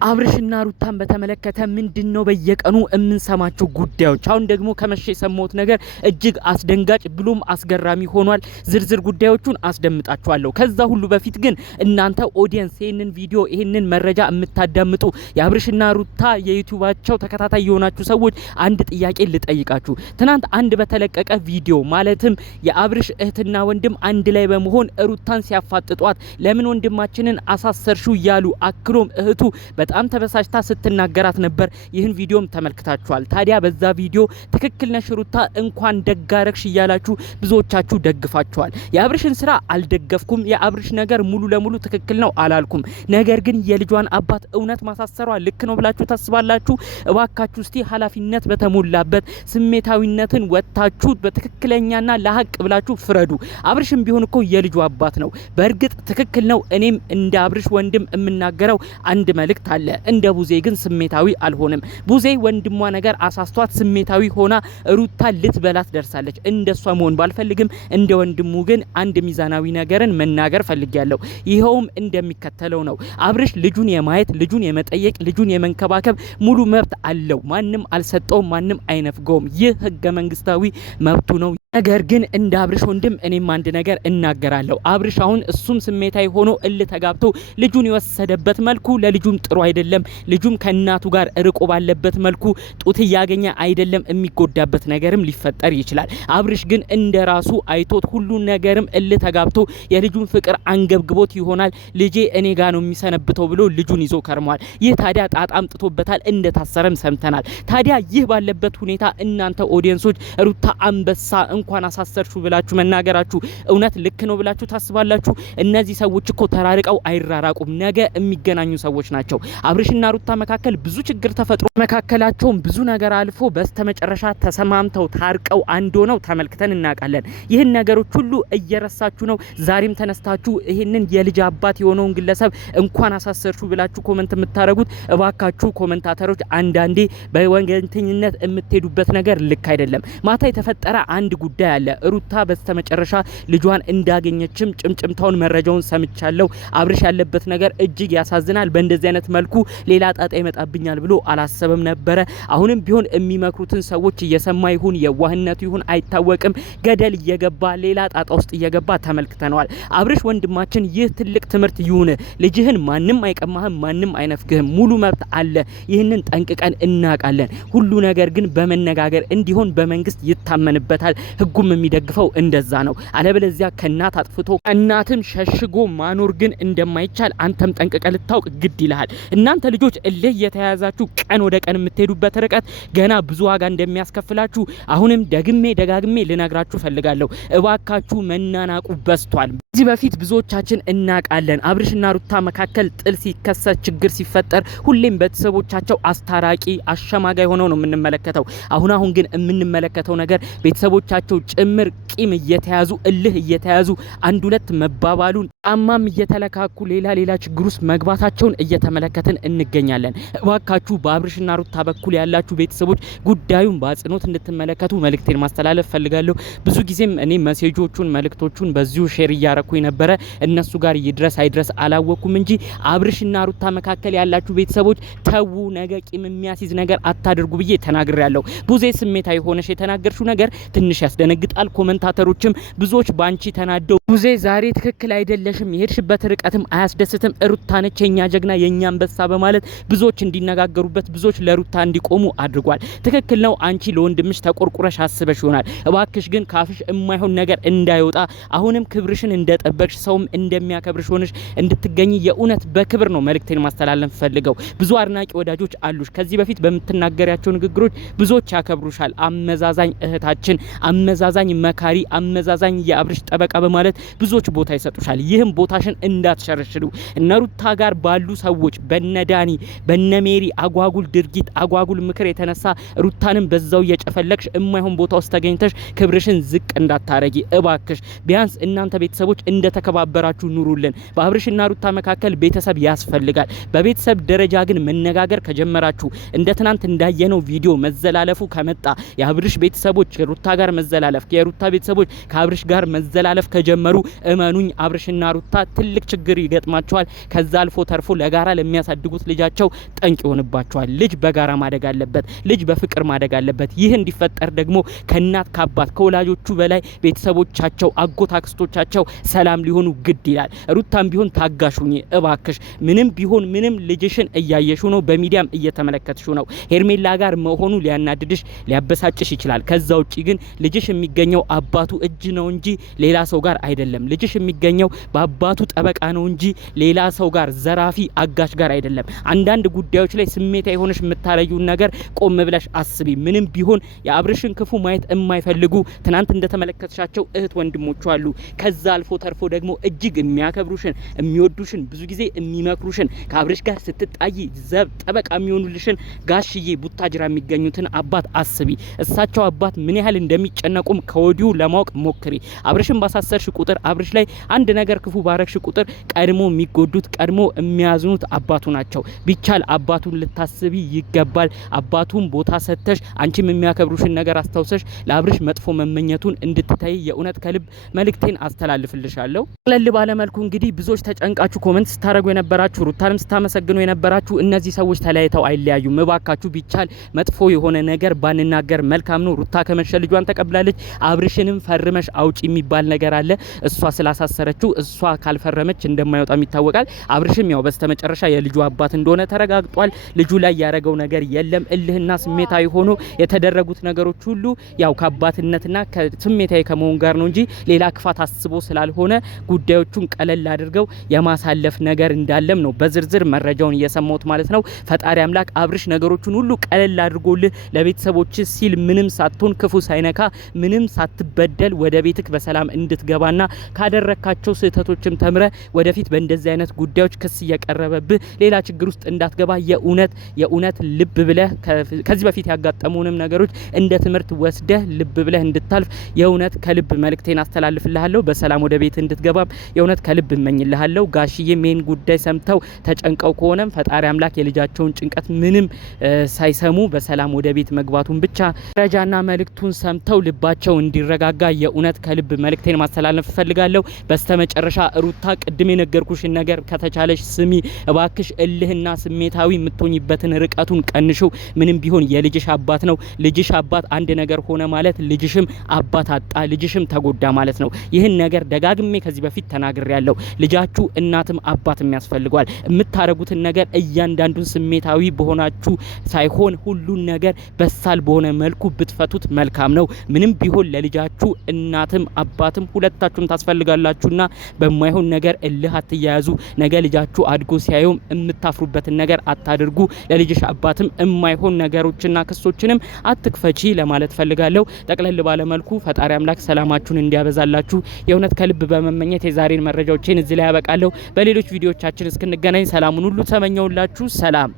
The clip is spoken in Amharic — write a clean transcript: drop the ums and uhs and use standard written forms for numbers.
አብርሽና ሩታን በተመለከተ ምንድነው በየቀኑ የምንሰማቸው ጉዳዮች? አሁን ደግሞ ከመሸ የሰማሁት ነገር እጅግ አስደንጋጭ ብሎም አስገራሚ ሆኗል። ዝርዝር ጉዳዮቹን አስደምጣችኋለሁ። ከዛ ሁሉ በፊት ግን እናንተ ኦዲየንስ ይሄንን ቪዲዮ ይሄንን መረጃ የምታዳምጡ የአብርሽና ሩታ የዩቲዩባቸው ተከታታይ የሆናችሁ ሰዎች አንድ ጥያቄ ልጠይቃችሁ። ትናንት አንድ በተለቀቀ ቪዲዮ ማለትም የአብርሽ እህትና ወንድም አንድ ላይ በመሆን ሩታን ሲያፋጥጧት ለምን ወንድማችንን አሳሰርሹ እያሉ አክሎም እህቱ በጣም ተበሳጭታ ስትናገራት ነበር። ይህን ቪዲዮም ተመልክታችኋል። ታዲያ በዛ ቪዲዮ ትክክል ነሽ ሩታ እንኳን ደጋረክሽ እያላችሁ ብዙዎቻችሁ ደግፋችኋል። የአብርሽን ስራ አልደገፍኩም። የአብርሽ ነገር ሙሉ ለሙሉ ትክክል ነው አላልኩም። ነገር ግን የልጇን አባት እውነት ማሳሰሯ ልክ ነው ብላችሁ ታስባላችሁ? እባካችሁ እስቲ ኃላፊነት በተሞላበት ስሜታዊነትን ወጣችሁ በትክክለኛና ለሐቅ ብላችሁ ፍረዱ። አብርሽም ቢሆን እኮ የልጁ አባት ነው። በእርግጥ ትክክል ነው። እኔም እንደ አብርሽ ወንድም የምናገረው አንድ መልእክት አለ። እንደ ቡዜ ግን ስሜታዊ አልሆነም። ቡዜ ወንድሟ ነገር አሳስቷት ስሜታዊ ሆና ሩታ ልትበላት ደርሳለች። እንደሷ መሆን ባልፈልግም እንደ ወንድሙ ግን አንድ ሚዛናዊ ነገርን መናገር ፈልጊያለሁ። ይሄውም እንደሚከተለው ነው። አብርሽ ልጁን የማየት ልጁን የመጠየቅ ልጁን የመንከባከብ ሙሉ መብት አለው። ማንም አልሰጠውም፣ ማንም አይነፍገውም። ይህ ህገ መንግስታዊ መብቱ ነው። ነገር ግን እንደ አብርሽ ወንድም እኔም አንድ ነገር እናገራለሁ። አብርሽ አሁን እሱም ስሜታዊ ሆኖ ተጋብቶ ልጁን የወሰደበት መልኩ ለልጁም ጥሩ አይደለም። ልጁም ከእናቱ ጋር ርቆ ባለበት መልኩ ጡት ያገኘ አይደለም። የሚጎዳበት ነገርም ሊፈጠር ይችላል። አብርሽ ግን እንደራሱ አይቶት ሁሉ ነገርም ተጋብቶ የልጁን ፍቅር አንገብግቦት ይሆናል። ልጄ እኔ ጋር ነው የሚሰነብተው ብሎ ልጁን ይዞ ከርሟል። ይህ ታዲያ ጣጣም ጥቶበታል። እንደታሰረም ሰምተናል። ታዲያ ይህ ባለበት ሁኔታ እናንተ ኦዲየንሶች ሩታ አንበሳ እንኳን አሳሰርሹ ብላችሁ መናገራችሁ እውነት ልክ ነው ብላችሁ ታስባላችሁ? እነዚህ ሰዎች እኮ ተራርቀው አይራራቁም። ነገ የሚገናኙ ሰዎች ናቸው። አብርሽና ሩታ መካከል ብዙ ችግር ተፈጥሮ መካከላቸውም ብዙ ነገር አልፎ በስተመጨረሻ ተሰማምተው ታርቀው አንድ ሆነው ተመልክተን እናውቃለን። ይህን ነገሮች ሁሉ እየረሳችሁ ነው ዛሬም ተነስታችሁ ይህንን የልጅ አባት የሆነውን ግለሰብ እንኳን አሳሰርሹ ብላችሁ ኮሜንት የምታረጉት። እባካችሁ ኮሜንታተሮች አንዳንዴ በወገንተኝነት የምትሄዱበት ነገር ልክ አይደለም። ማታ የተፈጠረ አንድ ጉዳይ አለ። ሩታ በስተመጨረሻ ልጇን እንዳገኘችም ጭምጭምታውን መረጃውን ሰምቻለሁ። አብርሽ ያለበት ነገር እጅግ ያሳዝናል። በእንደዚህ አይነት መልኩ ሌላ ጣጣ ይመጣብኛል ብሎ አላሰበም ነበረ። አሁንም ቢሆን የሚመክሩትን ሰዎች እየሰማ ይሁን የዋህነቱ ይሁን አይታወቅም፣ ገደል እየገባ ሌላ ጣጣ ውስጥ እየገባ ተመልክተነዋል። አብርሽ ወንድማችን ይህ ትልቅ ትምህርት ይሁን። ልጅህን ማንም አይቀማህም፣ ማንም አይነፍግህም። ሙሉ መብት አለ። ይህንን ጠንቅቀን እናውቃለን። ሁሉ ነገር ግን በመነጋገር እንዲሆን በመንግስት ይታመንበታል። ህጉም የሚደግፈው እንደዛ ነው። አለበለዚያ ከናት አጥፍቶ እናትም ሸሽጎ ማኖር ግን እንደማይቻል አንተም ጠንቅቀ ልታውቅ ግድ ይልሃል። እናንተ ልጆች እልህ የተያያዛችሁ ቀን ወደ ቀን የምትሄዱበት ርቀት ገና ብዙ ዋጋ እንደሚያስከፍላችሁ አሁንም ደጋግሜ ልነግራችሁ ፈልጋለሁ። እባካችሁ መናናቁ በስቷል። ከዚህ በፊት ብዙዎቻችን እናውቃለን። አብርሽና ሩታ መካከል ጥል ሲከሰት ችግር ሲፈጠር ሁሌም ቤተሰቦቻቸው አስታራቂ አሸማጋይ ሆነው ነው የምንመለከተው። አሁን ግን የምንመለከተው ነገር ቤተሰቦቻቸው ጭምር ቂም እየተያዙ እልህ እየተያዙ አንድ ሁለት መባባሉን ጣማም እየተለካኩ ሌላ ችግር ውስጥ መግባታቸውን እየተመለከትን እንገኛለን። እባካችሁ በአብርሽና ሩታ በኩል ያላችሁ ቤተሰቦች ጉዳዩን በአጽንኦት እንድትመለከቱ መልእክቴን ማስተላለፍ ፈልጋለሁ። ብዙ ጊዜም እኔ ሜሴጆቹን መልእክቶቹን በዚሁ ሼር እያረኩኝ ነበረ። እነሱ ጋር ይድረስ አይድረስ አላወኩም እንጂ አብርሽና ሩታ መካከል ያላችሁ ቤተሰቦች ተው፣ ነገ ቂም የሚያስይዝ ነገር አታድርጉ ብዬ ተናግሬያለሁ። ቡዜ ስሜታዊ ሆነሽ የተናገርሽው ነገር ትንሽ ያስደነግጣል። ኮሜንታተሮችም ብዙዎች ባንቺ ተናደው ቡዜ ዛሬ ትክክል አይደለሽም፣ የሄድሽበት ርቀትም አያስደስትም፣ ሩታ ነች የኛ ጀግና የኛ አንበሳ በማለት ብዙዎች እንዲነጋገሩበት ብዙዎች ለሩታ እንዲቆሙ አድርጓል። ትክክል ነው። አንቺ ለወንድምሽ ተቆርቁረሽ አስበሽ ይሆናል። እባክሽ ግን ካፍሽ የማይሆን ነገር እንዳይወጣ አሁንም ክብርሽን እንደጠበቅሽ ሰውም እንደሚያከብርሽ ሆነሽ እንድትገኝ የእውነት በክብር ነው መልእክቴን ማስተላለፍ ፈልገው። ብዙ አድናቂ ወዳጆች አሉሽ። ከዚህ በፊት በምትናገሪያቸው ንግግሮች ብዙዎች ያከብሩሻል። አመዛዛኝ እህታችን፣ አመዛዛኝ መካሪ፣ አመዛዛኝ የአብርሽ ጠበቃ በማለት ብዙዎች ቦታ ይሰጡሻል። ይህም ቦታሽን እንዳትሸርሽሩ። እነ ሩታ ጋር ባሉ ሰዎች በነዳኒ በነሜሪ አጓጉል ድርጊት አጓጉል ምክር የተነሳ ሩታንም በዛው እየጨፈለቅሽ የማይሆን ቦታ ውስጥ ተገኝተሽ ክብርሽን ዝቅ እንዳታረጊ እባክሽ። ቢያንስ እናንተ ቤተሰቦች እንደተከባበራችሁ ኑሩልን። በአብርሽና ሩታ መካከል ቤተሰብ ያስፈልጋል። በቤተሰብ ደረጃ ግን መነጋገር ከጀመራችሁ እንደ ትናንት እንዳየነው ቪዲዮ መዘላለፉ ከመጣ የአብርሽ ቤተሰቦች ሩታ ጋር መዘላለፍ የሩታ ቤተሰቦች ከአብርሽ ጋር መዘላለፍ ከጀመሩ እመኑኝ አብርሽና ሩታ ትልቅ ችግር ይገጥማቸዋል። ከዛ አልፎ ተርፎ ለጋራ ለሚያስ ለሚያሳድጉት ልጃቸው ጠንቅ ይሆንባቸዋል። ልጅ በጋራ ማደግ አለበት። ልጅ በፍቅር ማደግ አለበት። ይህ እንዲፈጠር ደግሞ ከእናት ከአባት ከወላጆቹ በላይ ቤተሰቦቻቸው አጎት አክስቶቻቸው ሰላም ሊሆኑ ግድ ይላል። ሩታም ቢሆን ታጋሽ ሁኚ እባክሽ። ምንም ቢሆን ምንም ልጅሽን እያየሽው ነው፣ በሚዲያም እየተመለከትሽው ነው። ሄርሜላ ጋር መሆኑ ሊያናድድሽ ሊያበሳጭሽ ይችላል። ከዛ ውጪ ግን ልጅሽ የሚገኘው አባቱ እጅ ነው እንጂ ሌላ ሰው ጋር አይደለም። ልጅሽ የሚገኘው በአባቱ ጠበቃ ነው እንጂ ሌላ ሰው ጋር ዘራፊ አጋሽ ጋር አይደለም። አንዳንድ ጉዳዮች ላይ ስሜታ የሆነሽ የምታረዩን ነገር ቆም ብለሽ አስቢ። ምንም ቢሆን የአብርሽን ክፉ ማየት የማይፈልጉ ትናንት እንደተመለከትሻቸው እህት ወንድሞቹ አሉ። ከዛ አልፎ ተርፎ ደግሞ እጅግ የሚያከብሩሽን የሚወዱሽን ብዙ ጊዜ የሚመክሩሽን ከአብርሽ ጋር ስትጣይ ዘብ ጠበቃ የሚሆኑልሽን ጋሽዬ ቡታጅራ የሚገኙትን አባት አስቢ። እሳቸው አባት ምን ያህል እንደሚጨነቁም ከወዲሁ ለማወቅ ሞክሪ። አብርሽን ባሳሰርሽ ቁጥር አብርሽ ላይ አንድ ነገር ክፉ ባረክሽ ቁጥር ቀድሞ የሚጎዱት ቀድሞ የሚያዝኑት አባቱ ናቸው። ቢቻል አባቱን ልታስቢ ይገባል። አባቱን ቦታ ሰጥተሽ አንቺም የሚያከብሩሽን ነገር አስታውሰሽ ለአብርሽ መጥፎ መመኘቱን እንድትታይ የእውነት ከልብ መልእክቴን አስተላልፍልሻለሁ። ቀለል ባለ መልኩ እንግዲህ ብዙዎች ተጨንቃችሁ ኮሜንት ስታደርጉ የነበራችሁ ሩታንም ስታመሰግኑ የነበራችሁ እነዚህ ሰዎች ተለያይተው አይለያዩም። እባካችሁ ቢቻል መጥፎ የሆነ ነገር ባንናገር መልካም ነው። ሩታ ከመሸ ልጇን ተቀብላለች። አብርሽንም ፈርመሽ አውጪ የሚባል ነገር አለ። እሷ ስላሳሰረችው እሷ ካልፈረመች እንደማይወጣም ይታወቃል። አብርሽም ያው በስተመጨረሻ የልጁ አባት እንደሆነ ተረጋግጧል። ልጁ ላይ ያረገው ነገር የለም። እልህና ስሜታዊ ሆኖ የተደረጉት ነገሮች ሁሉ ያው ከአባትነትና ከስሜታዊ ከመሆን ጋር ነው እንጂ ሌላ ክፋት አስቦ ስላልሆነ ጉዳዮቹን ቀለል አድርገው የማሳለፍ ነገር እንዳለም ነው በዝርዝር መረጃውን እየሰማሁት ማለት ነው። ፈጣሪ አምላክ አብርሽ ነገሮችን ሁሉ ቀለል አድርጎልህ ለቤተሰቦች ሲል ምንም ሳትሆን ክፉ ሳይነካ ምንም ሳትበደል ወደ ቤትክ በሰላም እንድትገባና ካደረካቸው ስህተቶችም ተምረ ወደፊት በእንደዚህ አይነት ጉዳዮች ክስ እየቀረበብህ ሌላ ችግር ውስጥ እንዳትገባ የእውነት ልብ ብለህ ከዚህ በፊት ያጋጠሙንም ነገሮች እንደ ትምህርት ወስደህ ልብ ብለህ እንድታልፍ የእውነት ከልብ መልእክቴን አስተላልፍልሃለሁ። በሰላም ወደ ቤት እንድትገባም የእውነት ከልብ እመኝልሃለሁ። ጋሽዬ ሜን ጉዳይ ሰምተው ተጨንቀው ከሆነም ፈጣሪ አምላክ የልጃቸውን ጭንቀት ምንም ሳይሰሙ በሰላም ወደ ቤት መግባቱን ብቻ ረጃና መልእክቱን ሰምተው ልባቸው እንዲረጋጋ የእውነት ከልብ መልእክቴን ማስተላለፍ ፈልጋለሁ። በስተመጨረሻ ሩታ ቅድም የነገርኩሽን ነገር ከተቻለሽ ስሚ እባክሽ። እልህና ስሜታዊ የምትሆኝበትን ርቀቱን ቀንሽው። ምንም ቢሆን የልጅሽ አባት ነው። ልጅሽ አባት አንድ ነገር ሆነ ማለት ልጅሽም አባት አጣ፣ ልጅሽም ተጎዳ ማለት ነው። ይህን ነገር ደጋግሜ ከዚህ በፊት ተናግሬያለሁ። ልጃችሁ እናትም አባትም ያስፈልጓል። የምታረጉትን ነገር እያንዳንዱን ስሜታዊ በሆናችሁ ሳይሆን ሁሉን ነገር በሳል በሆነ መልኩ ብትፈቱት መልካም ነው። ምንም ቢሆን ለልጃችሁ እናትም አባትም ሁለታችሁም ታስፈልጋላችሁና በማይሆን ነገር እልህ አትያያዙ። ነገ ልጃችሁ አድጎ ሲያዩም የምታፍሩበትን ነገር አታድርጉ። ለልጅሽ አባትም የማይሆን ነገሮችና ክሶችንም አትክፈቺ ለማለት ፈልጋለሁ። ጠቅለል ባለ መልኩ ፈጣሪ አምላክ ሰላማችሁን እንዲያበዛላችሁ የእውነት ከልብ በመመኘት የዛሬን መረጃዎችን እዚህ ላይ ያበቃለሁ። በሌሎች ቪዲዮዎቻችን እስክንገናኝ ሰላሙን ሁሉ ተመኘውላችሁ። ሰላም